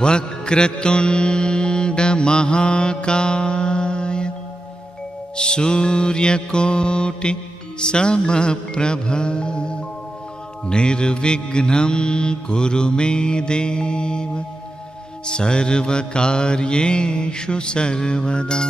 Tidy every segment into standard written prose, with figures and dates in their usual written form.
वक्रतुंड महाकाय सूर्यकोटि समप्रभ निर्विघ्नं कुरु मे देव सर्वकार्येषु सर्वदा।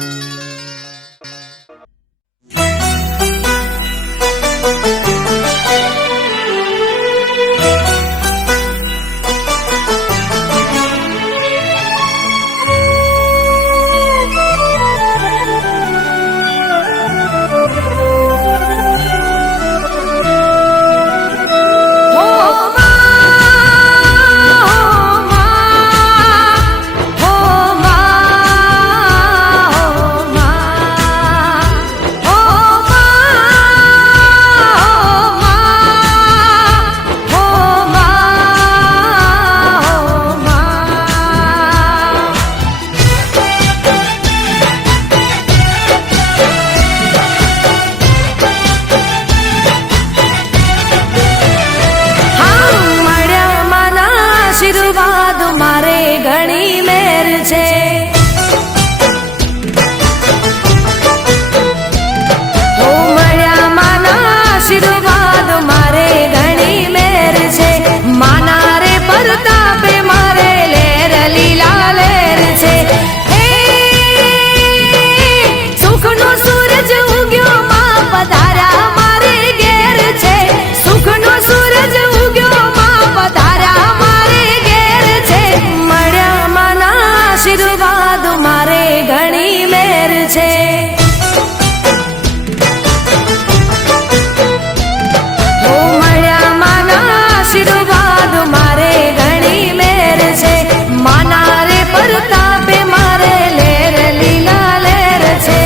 આશીર્વાદ મારે ઘણી મેર છે, ઓ મળ્યા માના આશીર્વાદ મારે ઘણી મેર છે, માના રે પરતાપે મારે લેર લીલા લેર છે, સુખનો સૂરજ ઉગ્યો માં પધાર્યા મારે ઘેર છે, સુખનો સૂરજ ઉગ્યો માં પધાર્યા આશીર્વાદ મારે ઘણી મેર છે, ઓ મળ્યા માના આશીર્વાદ મારે ઘણી મેર છે, માના રે પરતાપે મારે લેર લીલા લેર છે.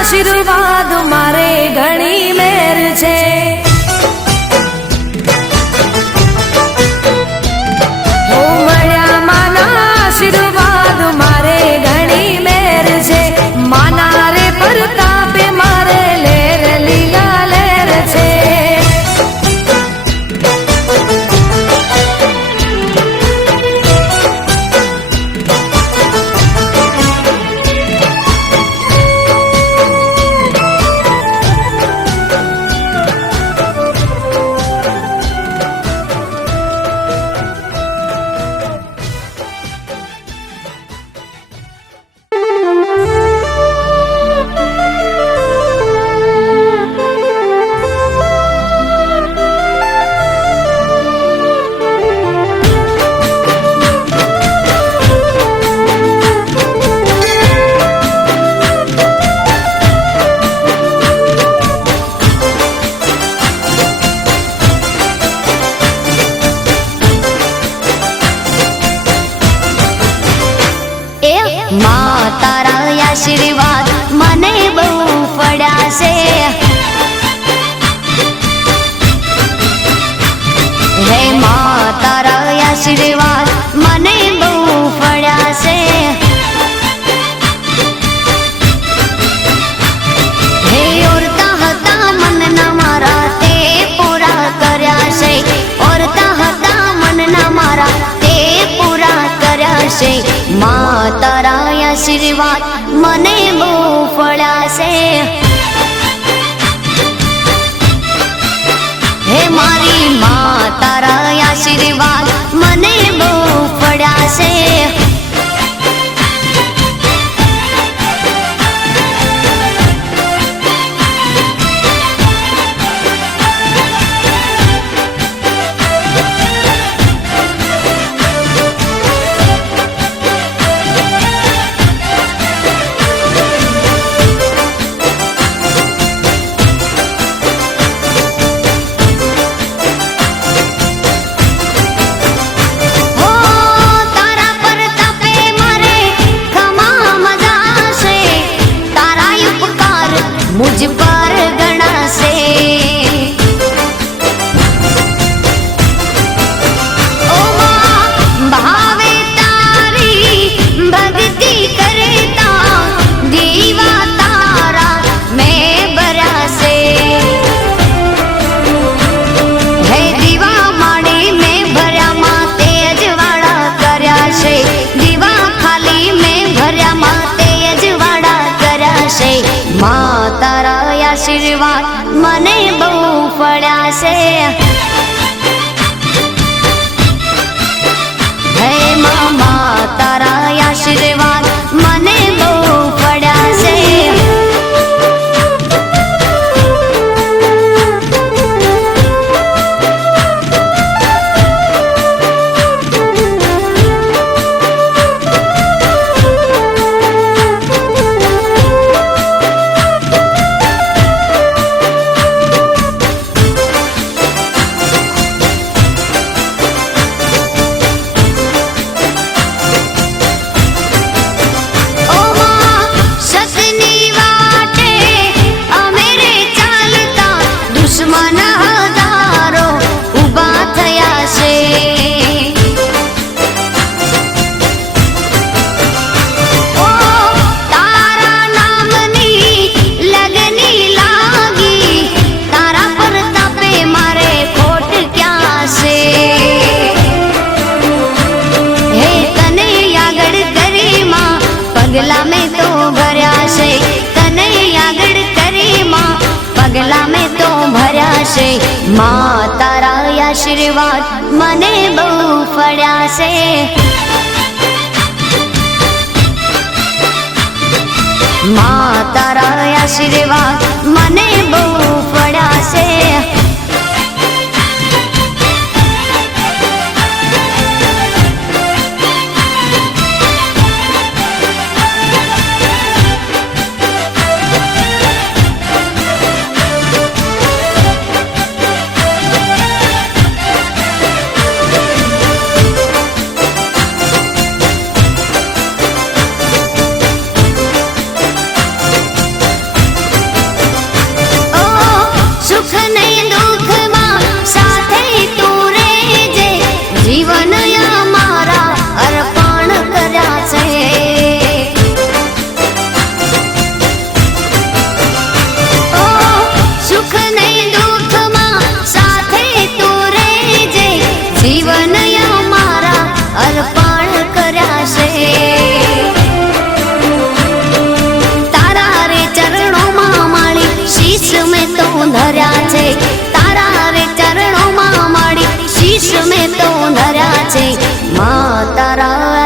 આશીર્વાદ મારે ઘણી મેર છે, ઓ મળ્યા માના આશીર્વાદ મારે ઘણી મેર છે, માના રે પરતાપે મારે લેર લીલા લેર છે. માં તારા આશીર્વાદ મને બહુ પડ્યા છે, હે માં તારા આશીર્વાદ મને બહુ પડ્યા છે, હે ઓરતા હતા મનના મારા તે પૂરા કર્યા છે, ઓરતા હતા મનના મારા તે પૂરા કર્યા છે, માં તારા આશીર્વાદ મને બહુ ફળ્યા છે. હે મારી માં તારા આશીર્વાદ મને બહુ ફળ્યા છે. મુજ પર ગણાશે. ઓ માં ભાવે તારી ભક્તિ કરતા દીવા તારા મેં ભરાશે. હે દીવા માડી મેં ભર્યામાં તેજ વાળા કર્યા છે. દીવા ખાલી મેં ભર્યામાં તેજ વાળા કર્યા છે. માં તારા આશીર્વાદ મને બહુ ફળ્યા છે. હે માં તારા આશીર્વાદ મને બહુ ફળ્યા છે. પગલા મેં તો ભર્યા છે. તને આગળ કરી માં પગલા મેં તો ભર્યા છે. માં તારા આશીર્વાદ મને બહુ ફળ્યા છે. માં તારા આશીર્વાદ મને બહુ ફળ્યા છે.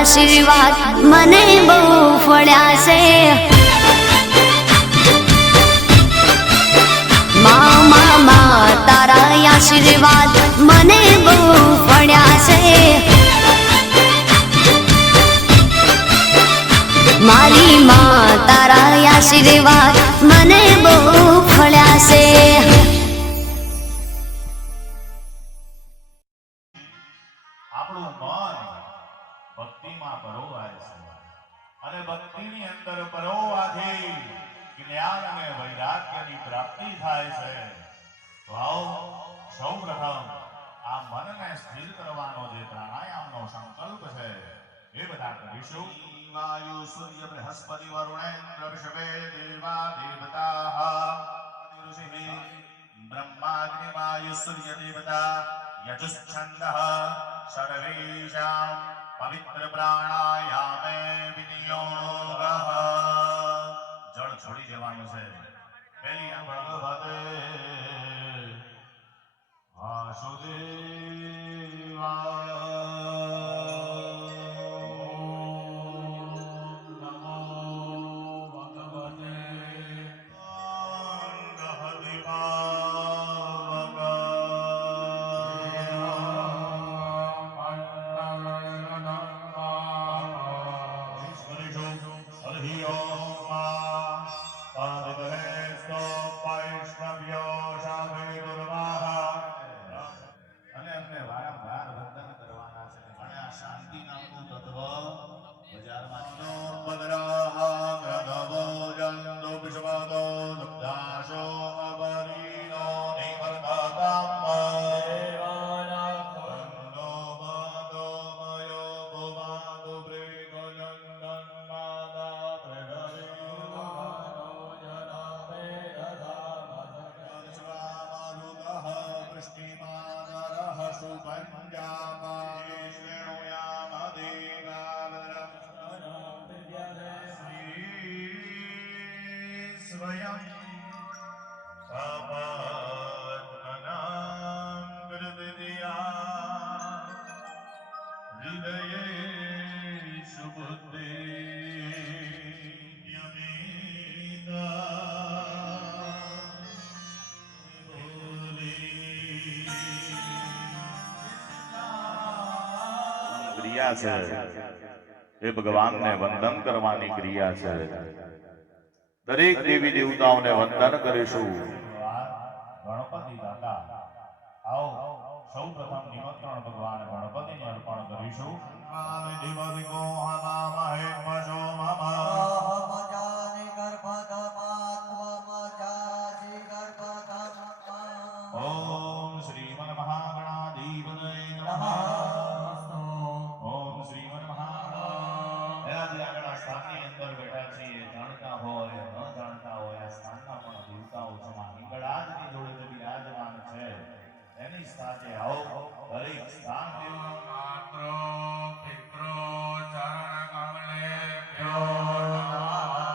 આશીર્વાદ મને બહુ ફળ્યા છે. માં તારા આશીર્વાદ મને બહુ ફળ્યા છે. મારી માં તારા આશીર્વાદ મને બહુ ફળ્યા છે. આપણું મન ભક્તિમાં પરોવાય છે અને ભક્તિની અંદર પરોવાથી જ્ઞાન અને વૈરાગ્યની પ્રાપ્તિ થાય છે. તો આવો સૌપ્રથમ આ મનને સ્થિર કરવાનો જે પ્રાણાયામનો સંકલ્પ છે એ બધા કરીશું. વાયુ સૂર્ય બૃહસ્પતિ વરુણેન્દ્ર ઋષભે દેવા દેવતા ઋષિ બ્રહ્માગ્નિ વાયુ સૂર્ય દેવતા યજુશ્છંદઃ સર્વેષાં પવિત્ર પ્રાણાયામે વિનિયોગઃ. જળ છોડી દેવાનું છે. પહેલી આ ભગવતે વાસુદેવાય. શાંતિ નામનું તત્વ બજારમાં સ્વયં પાપાત્મનાં કૃતધિયા હૃદયેષુ ક્રિયા છે એ ભગવાનને વંદન કરવાની ક્રિયા છે. દરેક દેવી દેવતાઓને વંદન કરીશું. ગણપતિ દાદા આવો સૌ પ્રથમ નિમંત્રણ ભગવાન ગણપતિને અર્પણ કરીશું. ઓમ શ્રીમન મહાગણાધિપતય નમઃ. ઓમ શ્રીમન મહાગણાધિપતય સ્થાનની અંદર બેઠા છીએ. જાણતા હોય ન જાણતા હોય આ સ્થાનના પણ દેવતાઓ સમાન હિંગળાજની જોડે જે બિરાજમાન છે એની સાથે આવો દરેક સ્થાન દેવનો માત્ર પિત્રો ચરણ કમલે પ્યો નમઃ.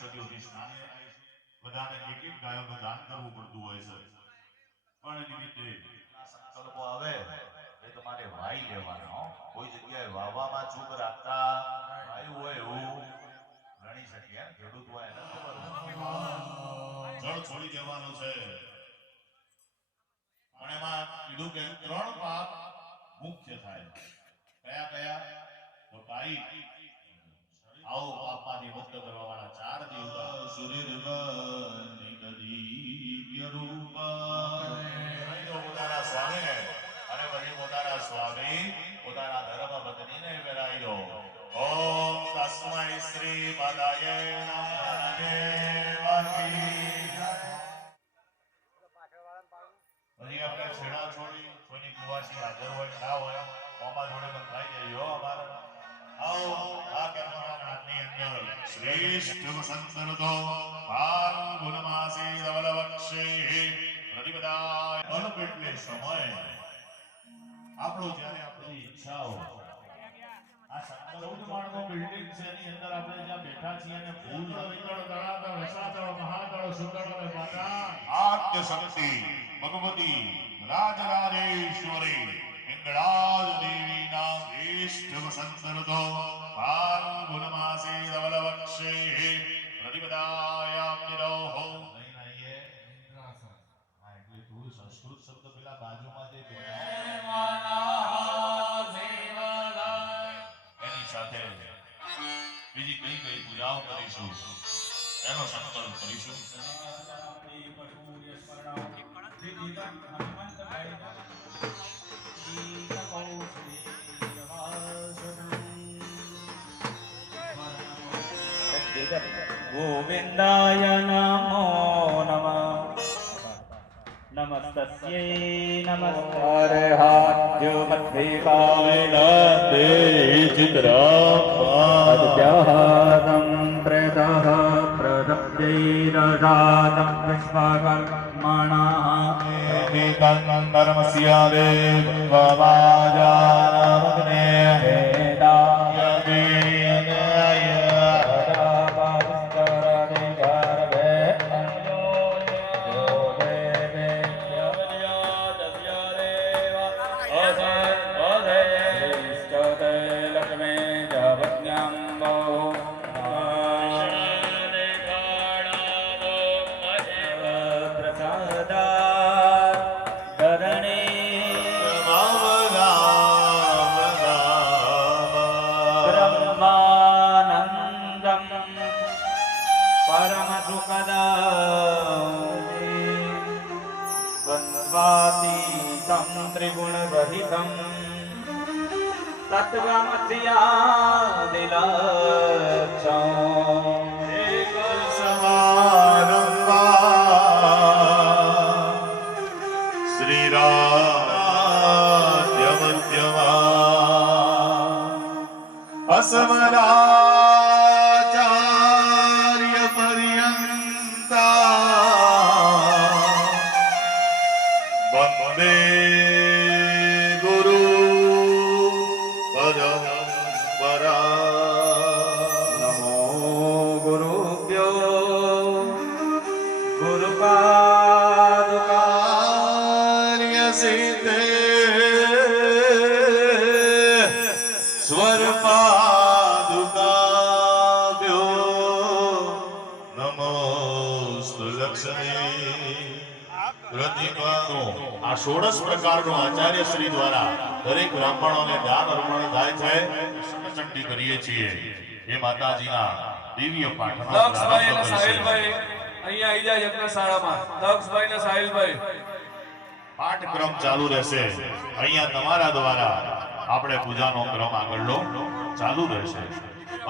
સદીઓથી સ્નાને થાય છે. બધાને એક એક ગાયોનું દાન કરવું પડતું હોય છે. પણ નિમિત્તે આ સંકલ્પો આવે એ તમારે વાઈ લેવાના હો. કોઈ જગ્યાએ વાવવામાં ચૂક રાખતા વાયુ હોય એવું ગણી શકીએ. ખેડૂત હોય એને ખબર હોય. જળ છોડી દેવાનું છે. પણ એમાં કીધું કે 3 પાપ મુખ્ય થાય. કયા કયા? તો કાયિક, આવો પાપમાંથી મુક્ત કરવા વાળા 4 દેવતા પોતાના સ્વામીને અને પછી પોતાના સ્વામી પોતાના ધર્મ પત્નીને વેરાઈ દો. ઓમ તસ્મૈ શ્રી પદાય નમઃ દેવાકી. પછી આપણે છેડા છોડી કોઈની કુવાસી હાજર હોય ના હોય મોમાં જોડે બંધાઈ જાય હો અમારા. આવો આ કર્મનાથની અંદર શ્રેષ્ઠ વસંતઋતુ ફાલ્ગુન માસે ધવલવક્ષે પ્રતિપદાય અલ્પ એટલે સમય આપણો જ્યારે આપણી ઈચ્છાઓ આ સંકલ્પ માળનો બિલ્ડિંગ છે એની અંદર આપણે જ્યાં બેઠા છીએ અને ફૂલ વિકળ દળાદળ રસાદળ મહાદળ સુંદર અને માતા આદ્ય શક્તિ ભગવતી રાજરાજેશ્વરી પિંગળાજ દેવીના શ્રેષ્ઠ વસંતઋતુ ફાલ્ગુન માસે ધવલવક્ષે પ્રતિપદાયામ નિરોહો. એટલે તું સંસ્કૃત શબ્દ પેલા બાજુમાં જે એની સાથે બીજી કઈ કઈ પૂજાઓ કરીશું એનો સંકલ્પ કરીશું. गोविन्दाय नमो नमः नमस्तस्यै नमस्कारहाद्यो मध्वेकाविनन्दे चित्राद्याहनं प्रदः प्रदब्दैरजातं विश्वकर्मणः धर्मस्यादे भवाजानमग्ने त्रिगुणरहितं तत्त्वमस्यादिलक्ष्यम् श्रीराध्यमध्यमा असमरा આ 16 પ્રકારનો આચાર્ય શ્રી દ્વારા દરેક બ્રાહ્મણોને દાન અર્પણ થાય છે. સતચંડી કરીએ છીએ એ માતાજીના દિવ્ય પાઠનો દક્ષભાઈ અને સાહિલભાઈ અહીંયા આવી જાય યજ્ઞશાળામાં. દક્ષભાઈ અને સાહિલભાઈ પાઠક્રમ ચાલુ રહેશે. અહીંયા તમારા દ્વારા આપણે પૂજાનો ક્રમ આગળનો ચાલુ રહેશે.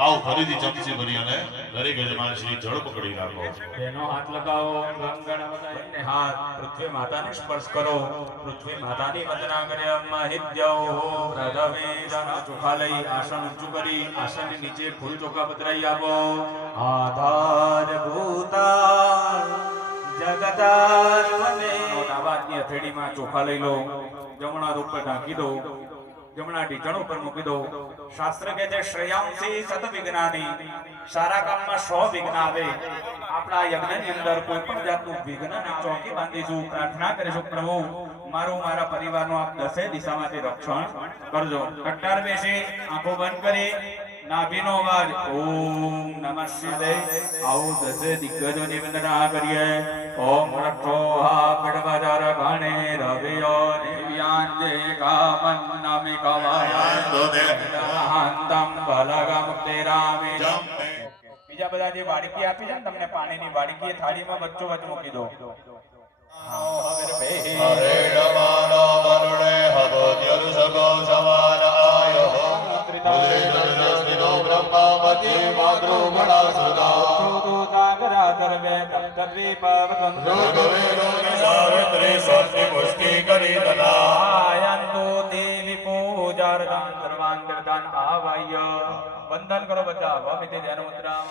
આવો ફરીથી ચમચી ભરી અને દરેક યજમાન શ્રી જળ પકડી રાખો. તેનો હાથ લગાવો. બંને હાથ પૃથ્વી માતાને સ્પર્શ કરો. પૃથ્વી માતાની વંદના કર્યા મહિદ્યો રધવેદના ચોખા લઈ આસન ઊંચું કરી આસનની નીચે ફૂલ ચોખા પધરાઈ આપો. આધારભૂતા જગતાત્મને નાવાજની હથેળીમાં ચોખા લઈ લો. જમણા રૂપ પર ઢાંકી દો. જમણા ઢીંચણ ઉપર મૂકી દો. શાસ્ત્ર કહે છે શ્રેયાંસી સત વિજ્ઞાની સારા કામમાં 100 વિઘ્ન આવે. આપણા યજ્ઞની અંદર કોઈ પણ જાતનું વિઘ્નની ચોકી બાંધીશું, પ્રાર્થના કરીશું, પ્રભુ મારું મારા પરિવારનું આપ દસે દિશામાંથી રક્ષણ કરજો. કટ્ટાર બેસી આંખો બંધ કરી નાભીનો અવાજ ઓમ નમઃ શિવાય આવો દસે દિગ્ગજોની વંદના કરીએ. ઓમ રક્ષોહા પડવાજાર ગણે રવિયો નિવ્યાંજે કામન્નમિ કવાયાંતમ બલગમ તેરામી. બીજા બધા જે વાડકી આપી છે ને તમને પાણીની વાડકી, થાળીમાં વચ્ચો વચ્ચ મૂકી દો. હરે નમઃ વરુણે હવોદ્યર સગો સમાન આયો બ્રહ્માવતી માતૃગણા સદા સાવિત્રી સ્વસ્તિ પુષ્ટિ કરી દલાયંતો દેવી પૂજાર્થમ સર્વાંગદાન આવાય. વંદન કરો બધા ભવિતે ધ્યાન મુદ્રા.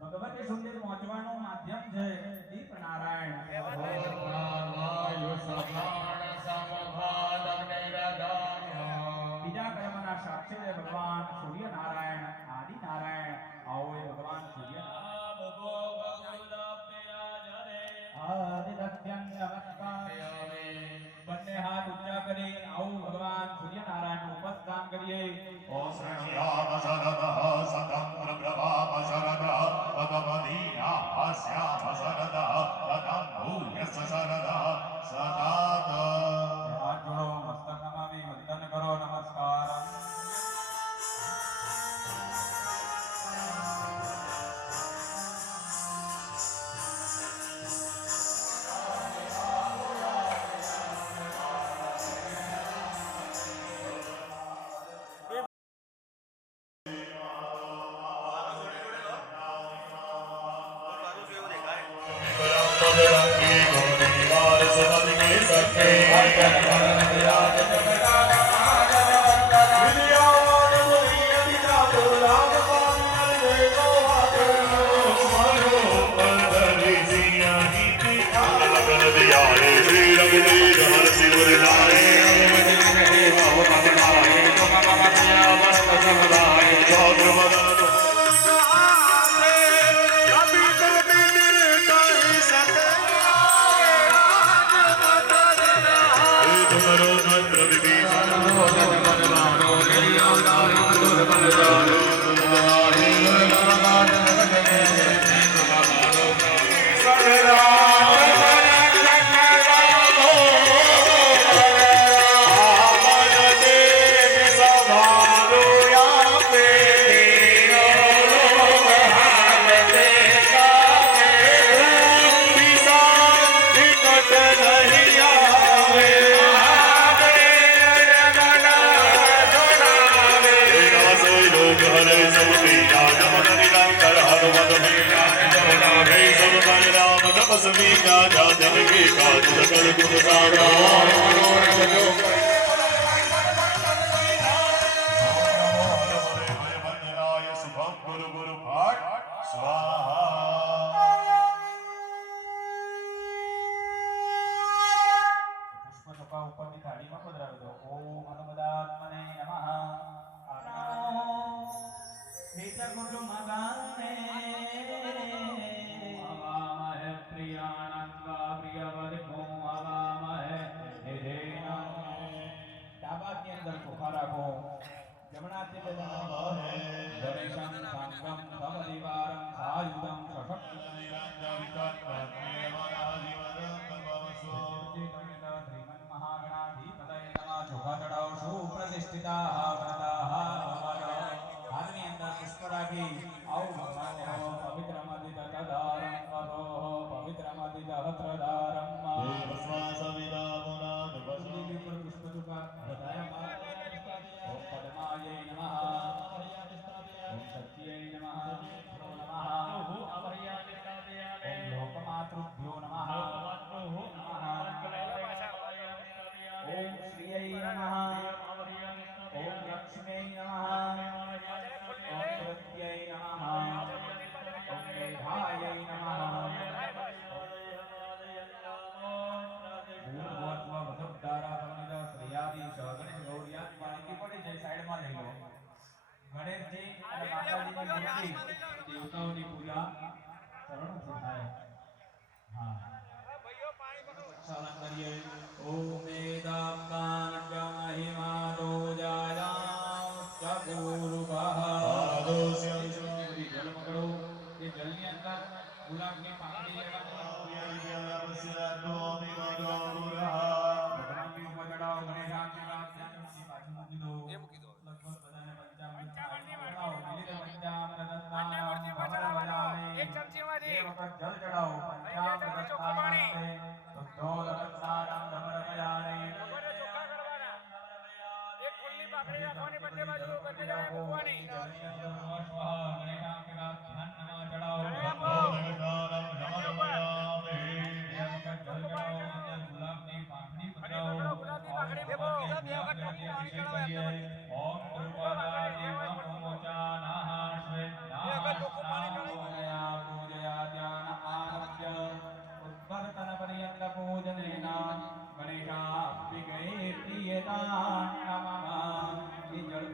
ભગવતી સુધી પહોંચવાનું માધ્યમ છે દીપ નારાયણ. બીજા કર્મના સાક્ષી છે ભગવાન સૂર્યનારાયણ આદિનારાયણ. આવો એ ભગવાન સૂર્ય બંને હાથ ઊંચા કરી આવું ભગવાન સૂર્યનારાયણ નું ઉપસ્થાન કરીએ. ઓમ શ્રીરામ શરદઃ સતંત્ર પ્રભાવ શરદઃ ભગવદીના હાસ્યામ શરદઃ તદં ભૂયસ્ શરદઃ સદાત. હાથ જોડો, મસ્તક નમાવી વંદન કરો, નમસ્કાર. Blanco de સકુટુંબગાને આવામહે પ્રિયાનંદવા પ્રિયવર્ગો આવામહે નિધેના ડાબાની અંદર ચોખા રાખો જમણાથી ગણેશં સાંગમ સપરિવારં સાયુધં શ્રીમન્મહાગણાધિપતયે નમઃ ચોખા ચડાવો સુપ્રતિષ્ઠિતા વ્રતાઃ હાથની અંદર પુષ્પ રાખી આવો ભગવાન પવિત્રમદિત તદારં વદો પવિત્રમદિત હત્રદારં ઉપર પુષ્પ ચોખા બધાયા ઓમ પદ્માય નમઃ ઓમ સત્યય નમઃ નમઃ ઓમ લોકમાતૃભ્યો નમઃ ઓમ શ્રીય નમઃ ઓમ લક્ષ્મ્यै નમઃ ઓમ પ્રત્યય નમઃ ઓમ મેધાય નમઃ ગણેશજી અને માતાજીની મૂર્તિ દેવતાઓની પૂજા ચરણોથી થાય. હા સલામ કરીએ. ઓમ વેદાંતાન મહિમાદો જાયા ચકુરુભઃ જલ પકડો. એ જલની અંદર ગુલાબની પાંખડી ભગવાનની ઉપર ચડાવો. ગણેશાંતની પાછું મૂકી દો. લગભગ બધાને પંચામૃત ચડાવો. વિવિધ પંચામૃત એક ચમચીમાંથી એક વખત જલ ચડાવો. પંચામૃત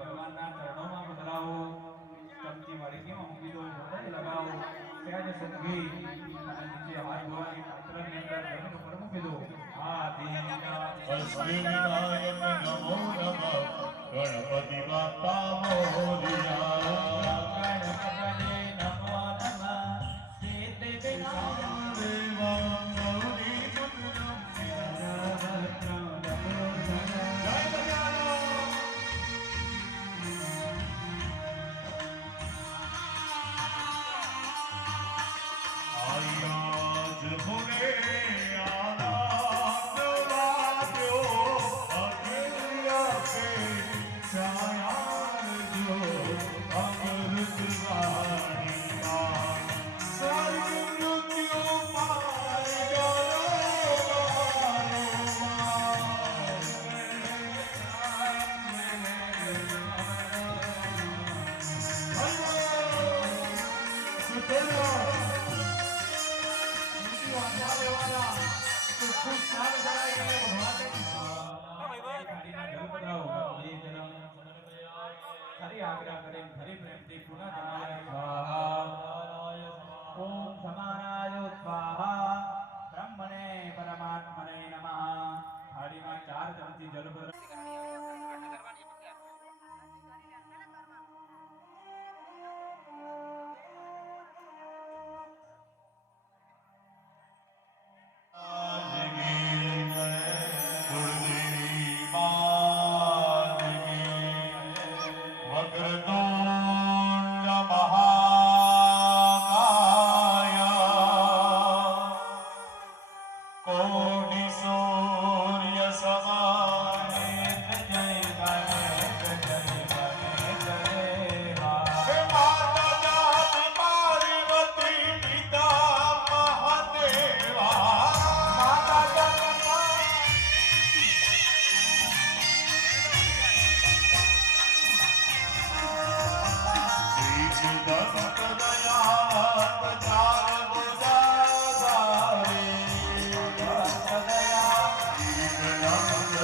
ભગવાનના ચરણોમાં બદલાવો. ચમચી વાળી મૂકી દો. લગાવો. સહેજ સંઘી અને નીચે હાથ ધોવાની પાત્રની અંદર જમીન ઉપર મૂકી દો. અસ્મિ વિનાયક નમો નમઃ ગણપતિ બાપ્પા મોરિયા ગણપતયે નમો નમઃ સિદ્ધિ વિનાયક દેવં ગૌરી પુત્રમ આયાજ ભુને આનાદ વાદ્યો અખિલ્યા કે છાયા જો અમૃત વાણી માં સર્વમૃત્યુ પાય ગયો हरि आज्ञा करें हरि प्रेमती पुनः जनाय स्वाहा ओम समानाय स्वाहा ब्रह्मणे परमात्मने नमः थाली में 4 चमची जल भर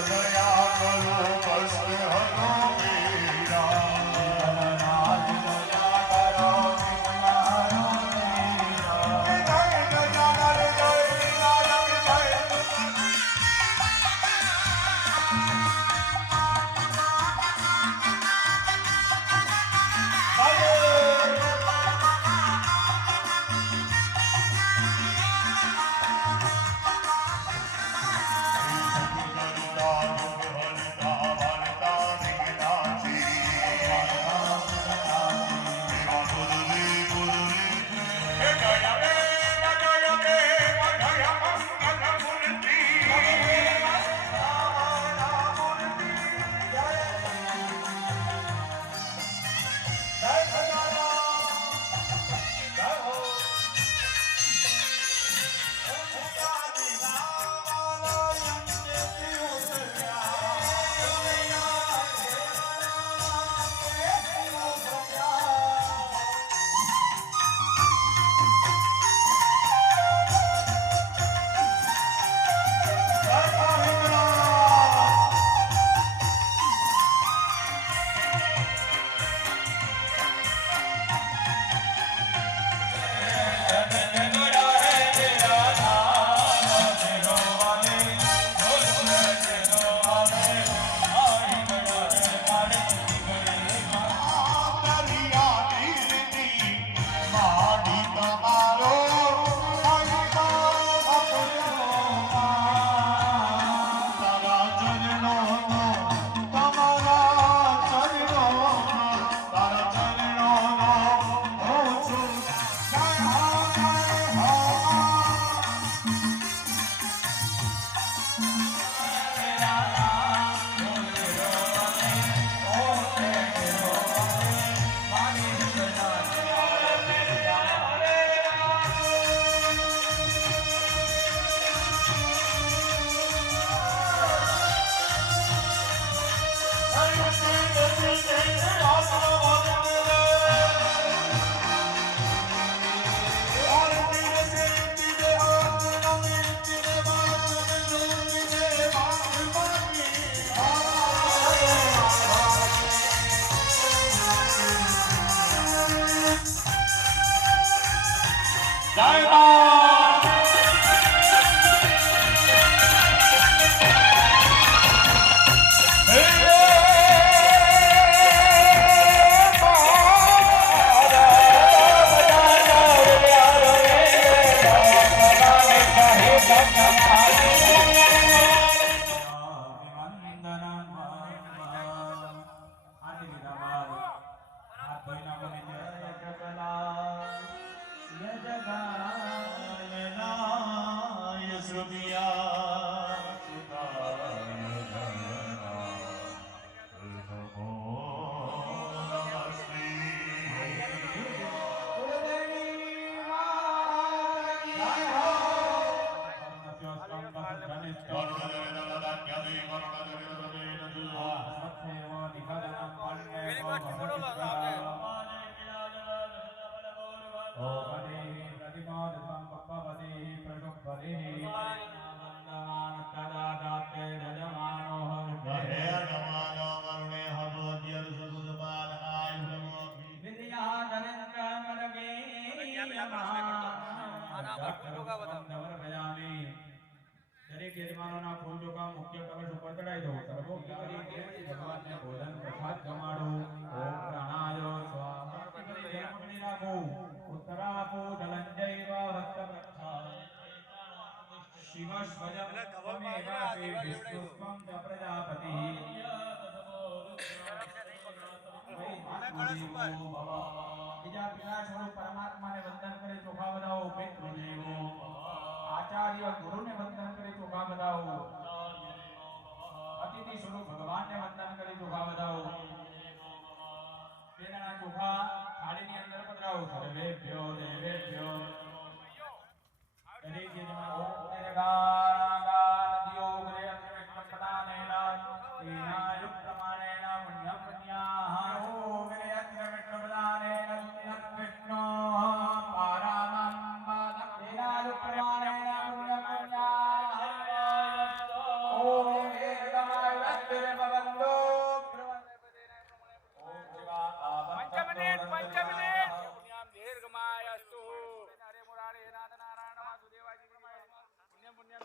દયા કરો જય મા દરેક યજમાનોના ફૂલ ચોખા મુખ્ય કલશ ઉપર ચડાવી દો. સર્વોપરી કરી ભગવાનને ભોજન પ્રસાદ જમાડો. ઓમ પ્રાણાય સ્વાહા કરી જલ પકડી રાખો. ઉત્તરાપો જલંજૈવ હસ્તપ્રક્ષા શિવસ્વજમ ત્વમેવાસી વિષ્ણુસ્ત્વં ચ પ્રજાપતિ. બીજા પિતા સ્વરૂપ પરમાત્માને વંદન કરી ચોખા બધાઓ. પિતૃદેવો આચાર્ય ગુરુને વંદન કરી ચોખા બધાઓ. અતિથિ સ્વરૂપ ભગવાનને વંદન કરી ચોખા બધાઓ. તેના ચોખા થાળીની અંદર પધરાવો. સર્વેભ્યો દેવેભ્યો દરેક યજમાન ઓમ નિર્ગાન નદીઓ ગ્રે અંતરવિષ્ણપદાનેન તેનાયુક્ત પ્રમાણેન પુણ્યં પુણ્યાહ ઓમ ગ્રે અંતરવિષ્ણપદાનેન પુણ્યં વિષ્ણો પારામં પાદં તેનાયુક્ત પ્રમાણેન પુણ્યં પુણ્યાહ ઓમ ગ્રે ગમાયુક્ત ભવન્તો ઓમ શિવા પંચમિનિટ પુણ્યં દીર્ઘમાયસ્તુ હરે મુરારે નાથ નારાયણ વાસુદેવાય પુણ્યં પુણ્યં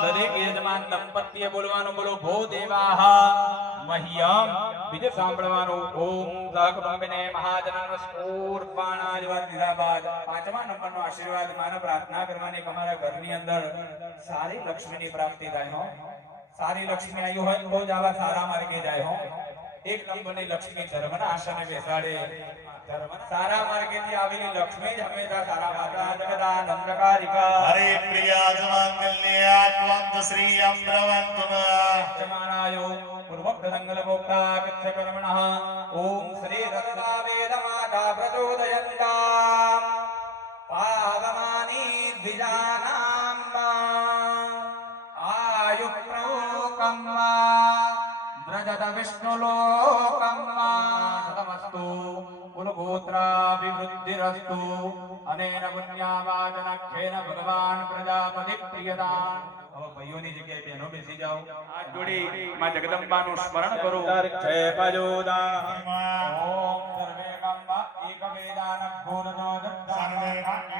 દરેક યજમાન દંપતીએ બોલવાનું બોલો ભો દેવાહ મહ્યમ. બીજું સાંભળવાનું ઓમ સહકુટુંબિને મહાજનન સ્ફૂર્પાણાય દીધા બાદ પાંચમા નંબરનો આશીર્વાદ માનો પ્રાર્થના કરવાની કે અમારા ઘરની અંદર સારી લક્ષ્મીની પ્રાપ્તિ થાય હો. સારી લક્ષ્મી આવી હોય તો જ આવા સારા માર્ગે જાય હો. એક નંબરની લક્ષ્મી ધર્મના આસને બેસાડે. સારા માર્ગેથી આવેલી લક્ષ્મી જ હંમેશા સારા માતા જગદાનંદકારિકા હરે પ્રિયાજમાંગલ્યાત્વંત શ્રીયં પ્રવંતુના જમાનાયો પૂર્વોક્તસંકલ્પોક્તા કચ્છકર્મણઃ ઓમ શ્રી રત્નાવેદ માતા પ્રચોદયન્તામ પાવમાની દ્વિજાનામ આયુપ્રોકમ વ્રજત વિષ્ણુલોકમ સતમસ્તુ कुलगोत्राभिवृद्धिरस्तु अनेन पुण्यावाचनक्षेण भगवान प्रजापति प्रियदान. હવે ભાઈઓની જગ્યાએ બહેનો બેસી જાઓ. હાથ જોડી માં જગદંબાનું સ્મરણ કરો. દર્ક્ષેપયોદા ઓમ સર્વે કામા એક વેદાન ઘોરજો સર્વે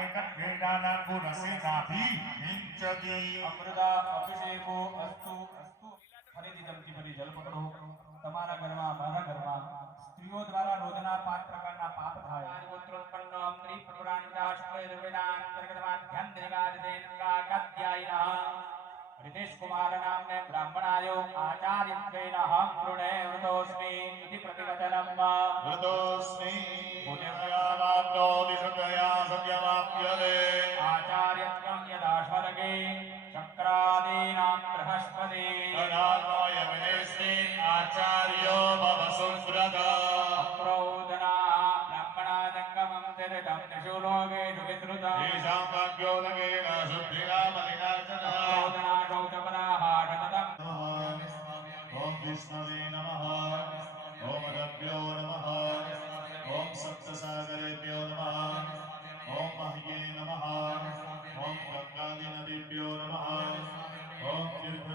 એક વેદાન ગુણસેનાભિ વિંચતિ અમૃતા અભિષેકો અસ્તુ અસ્તુ. ફરીથી ચમચી ભરી જલ પકડો. તમારા ઘરમાં મારા ઘરમાં સ્ત્રીઓ દ્વારા રોજના 5 પ્રકારના પાપ થાય. પુત્રોત્પન્નો સ્ત્રી પુરાણિકાશ્રયર્વેદાંતર્ગતમાધ્યંદ્રિકાદિદેનકાકાધ્યાયિનઃ રિતેશ કુમાર નામને બ્રાહ્મણાયો આચાર્યત્વેન અહં ગૃણે વૃતોસ્મિ ઇતિ પ્રતિવચનમ વૃતોસ્મિ પુણ્યપ્રયાવાપ્તો દિશતયા સત્યમાપ્યતે આચાર્યત્વં યદા સ્વર્ગે શક્રાદીનાં બૃહસ્પતિ તદાત્મય વિદેશે આચાર્યો ભવ સુવ્રત અપ્રોદના બ્રાહ્મણા જંગમં તિરટં નિશુલોકેષુ વિસ્તૃતં તેષાં ભાગ્યોદકેન શુદ્ધિનામલિનાર્ચના અપ્રોદના શૌચપદાહાટતતં ઓમ વિષ્ણવે નમઃ ઓમ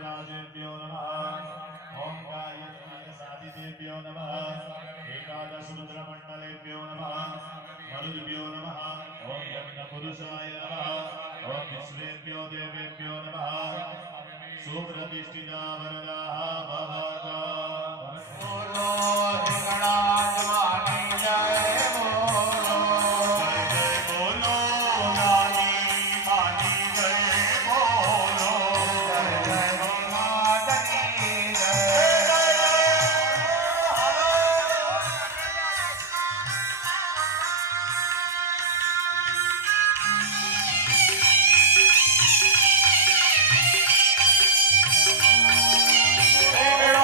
गजराजेभ्यो नमः ओम गायत्रीसादिदेभ्यो नमः एकादश रुद्रमण्डलेभ्यो नमः मरुद्भ्यो नमः ओम यज्ञपुरुषाय नमः ओम विश्वेभ्यो देवेभ्यो नमः सुप्रतिष्ठिता वरदाः भवन्तु बोलो हिंगणाजमानी जय बोलो जय बोलो नानी मानी जय बोलो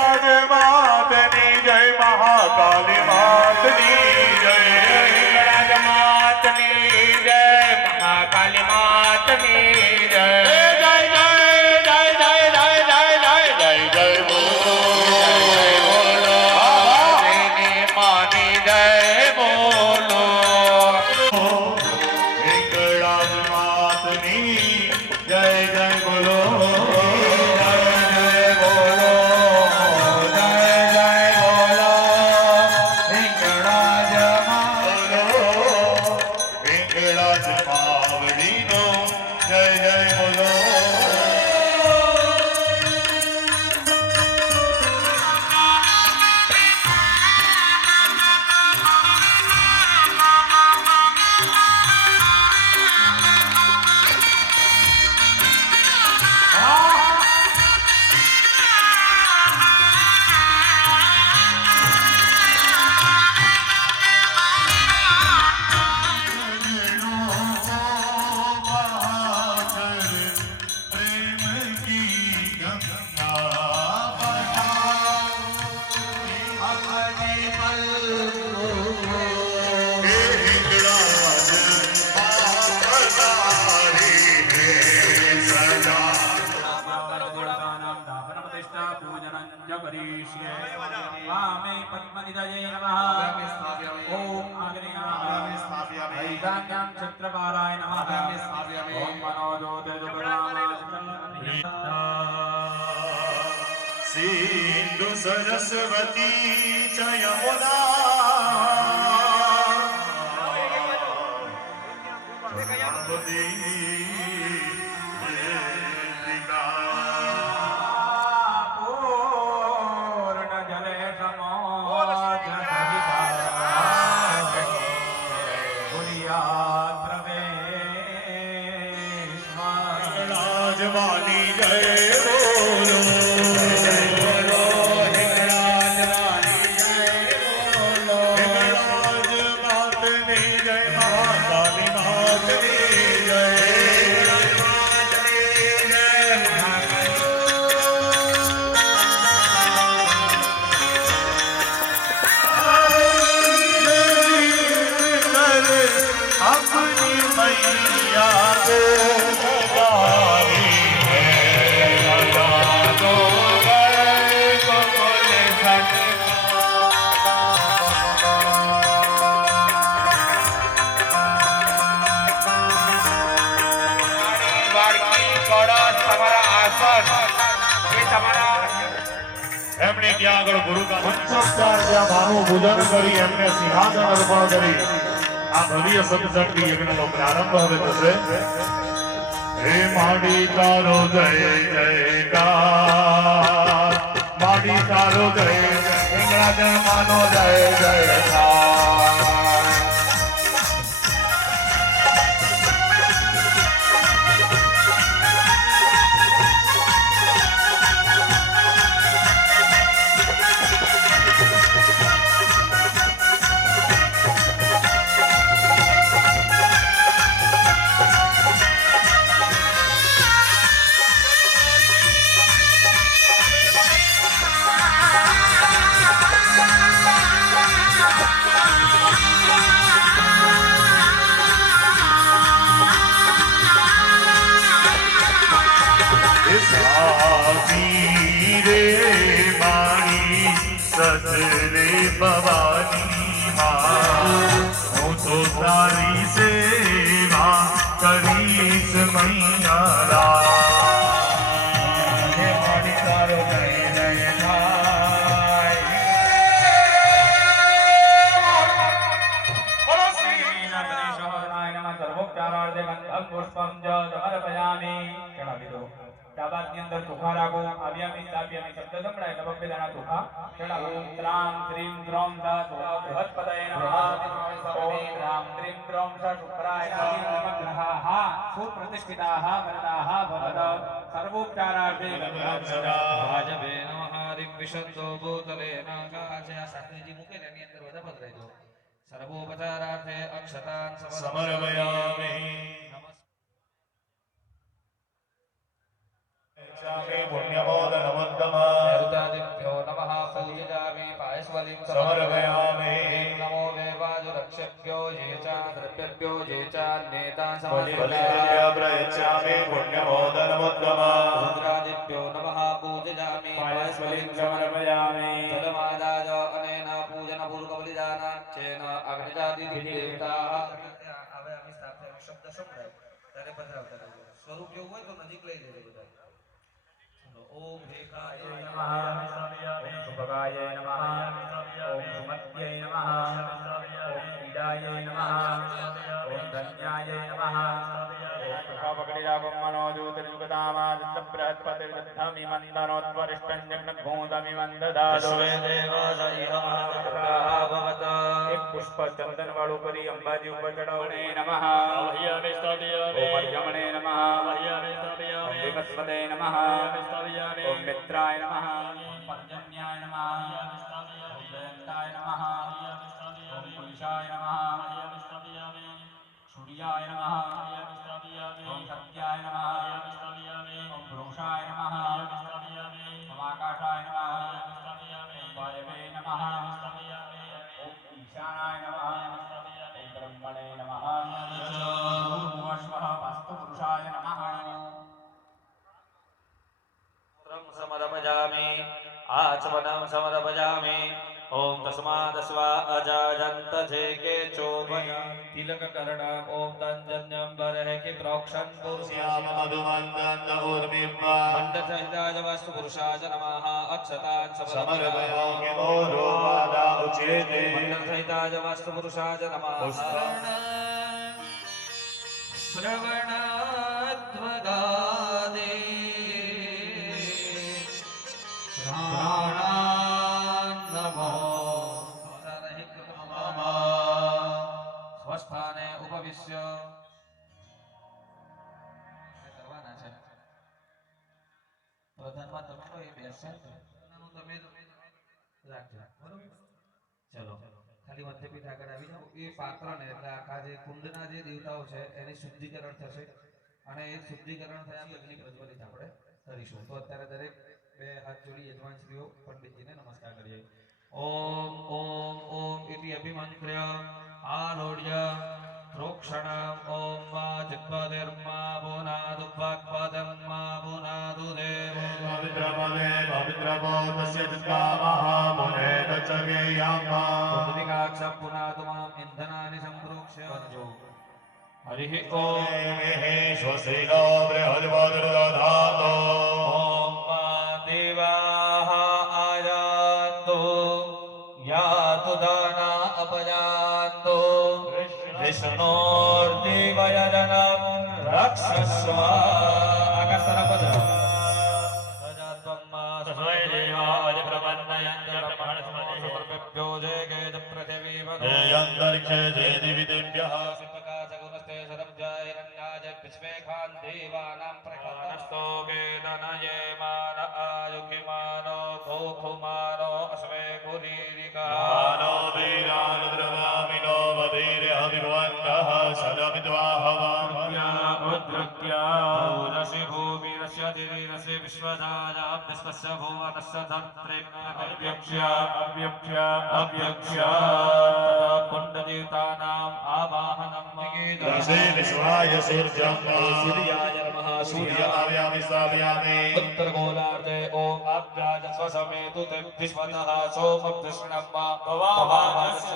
जय मातनी मातनी जय महाकाली मातनी जय मातनी जय महाकाली मातनी जय जय जय जय जय जय जय जय जय जय बोलो मानी जय बोलो हिंगराज मातनी जय जय बोलो वामे पद्मनिधये नमः ओम आग्नेयां ऐदान्यां छत्रपाराय नमः ओम मनोजोतिर्जुगुणानां सिंधु सरस्वती च यमुना भगवती वेदिका राजवानी जय बोलो जय बोलो हिंगराजवानी जय बोलो हिंगराज मातनी जय महाकाली मातनी जय मातनी जय अपनी मैया को એમણે ત્યાં આગળ ગુરુ કા પંચોપચાર ત્યાં ભાનું પૂજન કરી એમને સિંહાસન અર્પણ કરી આ ભવ્ય સત્સંગી યજ્ઞનો પ્રારંભ હવે થશે હે માડી તારો જય જયકાર માડી તારો જય હિંગળાજ માનો જય જયકાર सजरे भवानी माँ हूँ तो तारी सेवा करीस मैया रा સ્થાપ્યામિ સ્થાપ્યામિ શબ્દ સંભળાય એટલે બબ્બે દાણા ચોખા ચડાવો. ઓમ ત્રામ શ્રીમ ત્રોમ ધ બૃહસ્પતયે નમઃ. ઓમ ત્રામ ત્રીમ ત્રોમ સ શુક્રાય નમઃ. ગ્રહાઃ સુપ્રતિષ્ઠિતાઃ વરદાઃ ભવત સર્વોપચારાર્થે ભાજપે નમઃ રિક્વિશંતો ભૂતલે નાકાશે. આ સાત્વિજી મૂકે ને એની અંદર બધા પધરાઈ દો. સર્વોપચારાર્થે અક્ષતાન સમર્પયામિ. પુણ્યમોદનમોત્તમ ऋतादिभ्यो नमः पूजितामि पायस्वलिं समर्पयामि. नमो देवाजुरक्षभ्यो ये च द्रव्यभ्यो ये च नेतान् बलिद्रव्य प्रयच्छामि पुण्यमोदनमोत्तम रुद्रादिभ्यो नमः पूजयामि पायस्वलिं સમર્પયામિ. जलमादाय अनेन पूजनपूर्वबलिदानाच्चेन अग्निजादिदेवताः હવે અમે સ્થાપના શબ્દ સંભળાય ત્યારે પધરાવતા રહેજો. સ્વરૂપ જેવું હોય તો નજીક લઈ લેજો બધા. ओम रेखाय नमः. ઓમ શુભગાય નમઃ. ઓમ સુમત્યય નમઃ. ઓમ પીડાય નમઃ. ઓમ ધન્યાય નમઃ. ઓમ પ્રભાપકડી રાગમ મનોજોતિર્યુગતામાદિત્ય બૃહસ્પતિર્દધમિ મંદનોત્વરિષ્ટં જગ્નભૂતમિ મંદદાદો. એક પુષ્પ ચંદન વાળું કરી અંબાજી ઉપર ચડાવણે નમઃ. ઓમ અર્યમણે નમઃ. ઓમ વિવસ્વતે નમઃ. ઓમ મિત્રાય નમઃ. ઓમ પર્જન્યાય નમઃ. ઓમ જયંતાય નમઃ. ઓમ પુરુષાય નમઃ. સૂર્યાય નમઃ. ઓમ સત્યાય નમઃ. ઓમ પુરુષાય નમઃ. ઓમ આકાશાય નમઃ. ઓમ વાયવે નમઃ. ઓમ ઈશાનાય નમઃ. ઓમ બ્રહ્મણે નમઃ. ભૂર્ભુવઃ વાસ્તુ પુરુષાય નમઃ. समर्पयामि आचमनं समर्पयामि. ओम तस्मादस्वा अजाजन्त जेके चोभय तिलक कर्ण ओम दंजन्यं बरह के प्रोक्षण श्याम मधुमन्दन ऊर्मिम्ब मंडसहिताय वास्तु पुरुषाय नमः. अक्षतान् समर्पयामि मोरो मादा उचेते मंडलसहिताय वास्तु पुरुषाय नमः. श्रवणाध्वगादे સ્વસ્થાને ઉપવિશ્ય કરવાના છે. પ્રધાનમાં તમે તો એ બેસે તમે રાખજો. બરોબર. ચલો ખાલી મધ્યપીઠ આગળ આવી જાઓ. એ પાત્રને એટલે આખા જે કુંડના જે દેવતાઓ છે એની શુદ્ધિકરણ થશે અને એ શુદ્ધિકરણ થયા પછી અગ્નિ પ્રજ્વલિત આપણે કરીશું. તો અત્યારે દરેક બે હાથ જોડી યજમાન શ્રીઓ પંડિતજીને નમસ્કાર કરીએ. ओम ओम ओम इति अभिमन्त्र्य आलोड्य प्रोक्षणम् ओम मा जिह्वादिर्मा भुनादु वाक्पादन्मा भुनादु देवो पवित्रपदे पवित्रपो तस्य चित्तामः मुने तच्चगेयाम्मा पुण्डिकाक्षं पुनादु माम् इन्धनानि सम्प्रोक्ष्य वञ्जो. हरिः ओम स्वस्तिनो बृहद्वदुर्दधातो ओम मा देवाः आयान्तु यातु दाना अपयान्तु विष्णोर्देवयजनं रक्षस्व. आकाशतरपद तस्मै देवाय प्रपन्नयन्त ब्रह्मणस्मतिभ्यो जयगेत पृथिवी जयन्तरिक्षे जयदिविदेभ्यः सिद्धकाचगुणस्ते शरब्जायरण्याय विश्वेखान् देवानां प्रकटनस्तो वेदनये मान आयुगिमानो भूखुमानो अस्मे पुरीरिका मानो वीरानुद्रगामिनो वधीर्यभिभवन्तः सदमिद्वाहवान्या उद्रक्या भूरसि भूमिरस्य दिवीरसि विश्वजायां विश्वस्य भुवनस्य धर्त्रेऽव्यक्ष्य कुण्डदेवतानाम् आवाहनं रसे विश्वाय सूर्यं सूर्याय नमः. सूर्याव्यामि स्थापयामि उत्तरगोलार्धे ओम अभ्याज स्वसमेतु विश्वतः सोमभ्यष्णं मा भवामहस्य.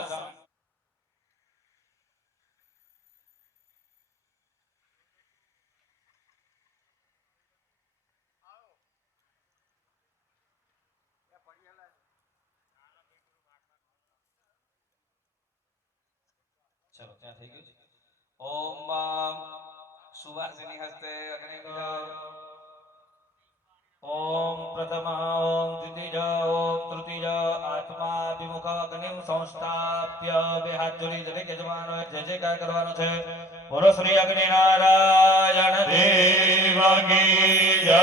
चलो क्या થઈ ગયું છે. ओम सुवासिनी हस्ते अग्नितो ओम प्रथम ओम द्वितीय ओम तृतीय आत्माभिमुख अग्निम संस्थाप्य બે હાથ જોડી દરેક યજમાનો જય જયકાર કરવાનો છે. બોલો શ્રી અગ્નિ નારાયણ દેવ કી જય.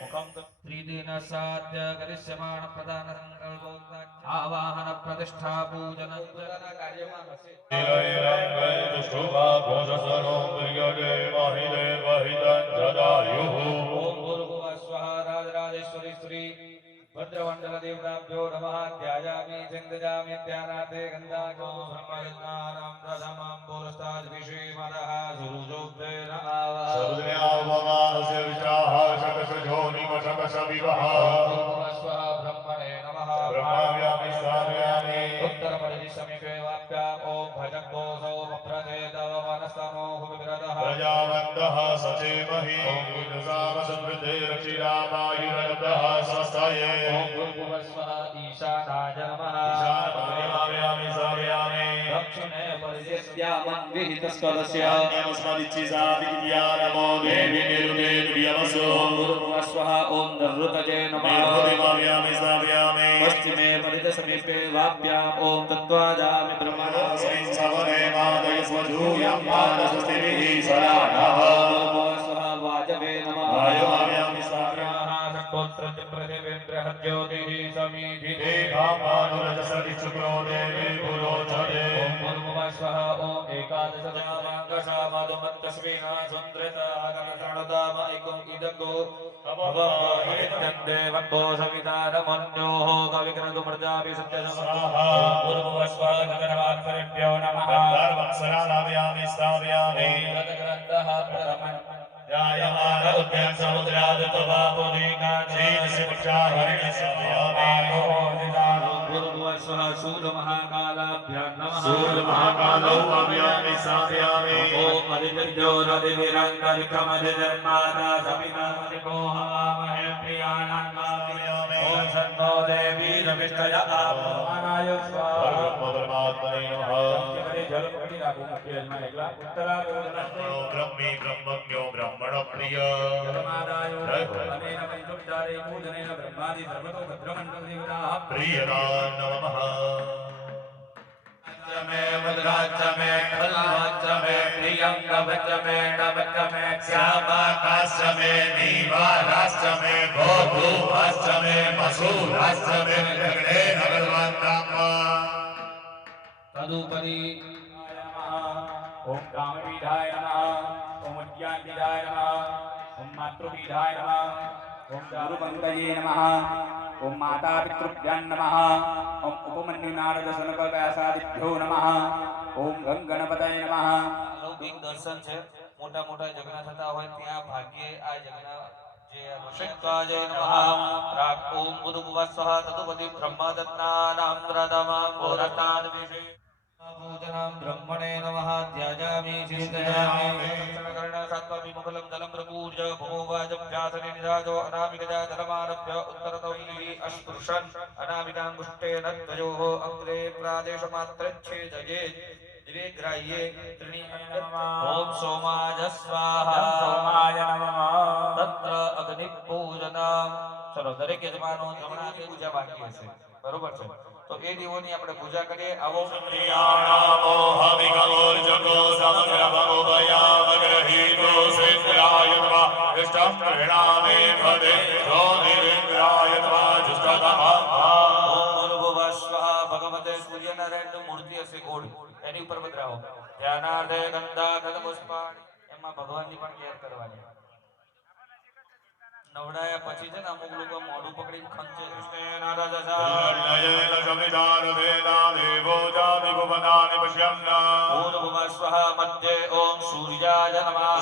મુખમ ત્રિદિન સાધ્ય કરિષ્યમાણ પ્રદાન સંકલ્પોક્તા આવાહન પ્રતિષ્ઠા પૂજન પૂજનના કાર્યમાં હશે. શુભા ભોજસનો પ્રિયદે મહિદે વહિદં જદાયુઃ. ओम भूर्भुवः स्वः राजराजेश्वरी श्री भद्रमंडल देवताभ्यो नमः. ध्यायामि चिन्तयामि ध्यानाते गन्धाको ब्रह्मज्ञानं प्रथमं पुरस्ताद् विषेमदः सुरुजोक्ते नमः. सर्वज्ञावमानस्य विचाः शकशजोनिमशकशविवः. भूर्भुवः स्वः ब्रह्मणे नमः. ब्रह्माव्यामि स्थापयामि. उत्तरपरिधि समीपे वाप्याम् ओम भजङ्गो सोमप्रचेदवनस्तनो हुविरदः. प्रजावन्तः सचेमहि. ॐ गुणसामसमृद्धे रक्षिरामायुरब्धः स्वस्तये. ओम भूर्भुवः स्वः ईशानाय नमः. ईशानपरिमाव्यामि स्थापयामि. दक्षिणे परिदेश्यामं विहितस्कलस्य नमो देवी निरुदे दुर्यमसो. भूर्भुवः स्वः ओम नृतजे नमः. परिमाव्यामि स्थापयामि. पश्चिमे परितसमीपे वाप्याम् ओम तत्त्वाजामि ब्रह्मणा. सवने मादय स्वधूयं मानसस्तिभिः सदानः. भूर्भुवः स्वः वाजवे नमः. वायुमाव्यामि स्थापयामि. षट्कोत्रस्य प्रतिवेन्द्रः ज्योतिः समीधिते. देवामानुरजसति शुक्रो देवी पुरोचते. ओम भूर्भुवः स्वः ओम एकादशजामाङ्गशामधुमत्तस्मिन् सुन्द्रतागणतणदाम ऐकम् इदगो देवन्तो सवितारमन्योः कविकृतुमृजापि सत्यसमः. भूर्भुवः स्वः गगनवात्सरेभ्यो नमः. गन्धर्वत्सराधापयामि स्थापयामि. ग्रन्थः प्रथमः जायमान उद्यं समुद्रादितवापुरीकाक्षी भूर्भुवः स्वः शूलमहाकालाभ्यां नमः. सूर्यमहाकालौ अव्यामि स्थापयामि. ओम अधिजो रविरङ्गरिकमधिजन्माना सवितामधिको हवामहे प्रियाणान्मामि. ओम सन्नो देवी रविष्टय आपमानाय स्वाहा. परमात्मने नमः. जल पकड़ी राखो मुख्य यजमान एकला उत्तरा ब्रह्मी ब्रह्मज्ञो ब्रह्मणप्रिय. जलमादायो अनेन पंचोपचारे पूजनेन ब्रह्मादि सर्वतो भद्रमण्डल देवताः प्रियदान नमः. मे मुद्राच्च मे खल्वाच्च मे प्रियङ्गवच्च मे नवच्च मे श्यामाकाश्च मे नीवाराश्च मे गोधूमश्च मे मसूराश्च मे जगदेन भगवन्नाम. तदुपरि ओम कामपीठाय नमः. ओम उद्यानपीठाय नमः. ओम मातृपीठाय नमः. ओम दारुपङ्कजे नमः. ओम मातापितृभ्यां नमः. ओम उपमन्युनारदशनकव्यासादिभ्यो नमः. ओम गणपतये नमः. अलौकिक दर्शन છે મોટા મોટા જગના થતા હોય ત્યાં ભાગ્યે આ જગના જે ઋષિકાજય નમઃ. રાગ ઓમ ભૂર્ભુવઃ સ્વઃ તદુપતિ બ્રહ્મદત્તાનાં પ્રદમં પુરસ્તાદ્ વિષે पूजनं ब्रह्मणे नमः. ध्यायामि चिन्तयामि कर्णसत्त्वविमुखलं दलं प्रपूज्य भूवाजभ्यासने निधातो अनामिकजा धर्मारभ्य उत्तरतैः अस्पृशन् अनामिकाङ्गुष्ठेन द्वयोः अग्रे प्रादेशमात्रच्छेदयेत्. दिवे ग्राह्ये त्रीणि ओम सोमाय स्वाहा. सोमाय नमः. तत्र अग्निपूजनम्. चलो दरेक यजमानो જમણાની પૂજા બાકી હશે બરોબર છે તો એ દીવોની આપણે પૂજા કરીએ. આવો प्रियाणामो हविकवोर्जको समग्रभगो भयावग्रहीतो सेन्द्राय नमः. इष्टं परिणामे फले ज्योतिरिन्द्राय नमः. जुष्टतमः ઓમ ભૂર્ભુવઃ સ્વઃ. ભગવતે સૂર્યનારાયણની મૂર્તિ હશે ગોળ એની ઉપર પધરાવો. ધ્યાનાર્થે ગંધાકલ પુષ્પાણિ. એમાં ભગવાનની પણ કેર કરવાની. નવડાયા પછી છે ને અમુક લોકો મોઢું પકડીને ખંચે કૃષ્ણેના રજસા. नयन समिधान वेदा देवो जाति भुवनानि पश्यन्. भूर्भुवः स्वः मध्ये ओम सूर्याय नमः. ओम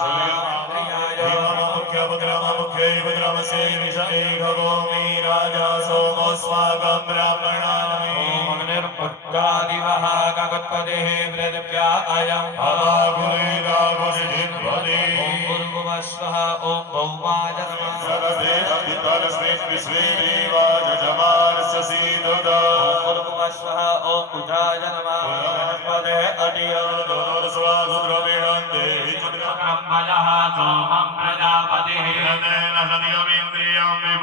अग्निर्मुक्तादिवः गगत्पदेः पृथिव्या अयं ओम भूर्भुवः स्वः ओम भौमाय नमः. ओम भूर्भुवः स्वः ओम बुधाय नमः. ब्रह्मणः सोमं प्रजापतिः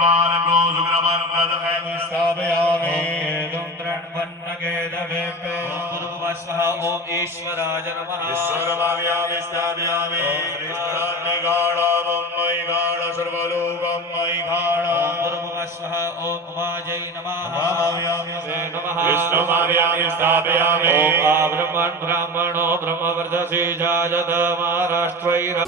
निर्वाणो सुग्रमन्नदहं स्थापयामि ओम ईश्वराय नमः ईश्वरमाव्यामि स्थापयामि श्रीष्णाग्निगाढमयि गाढ सर्वलोकं मयि गाढ ओम उमाजै नमः विष्णुमाव्यामि स्थापयामि ओम ब्रह्मणो ब्रह्मवर्धसी जायत महाराष्ट्रैर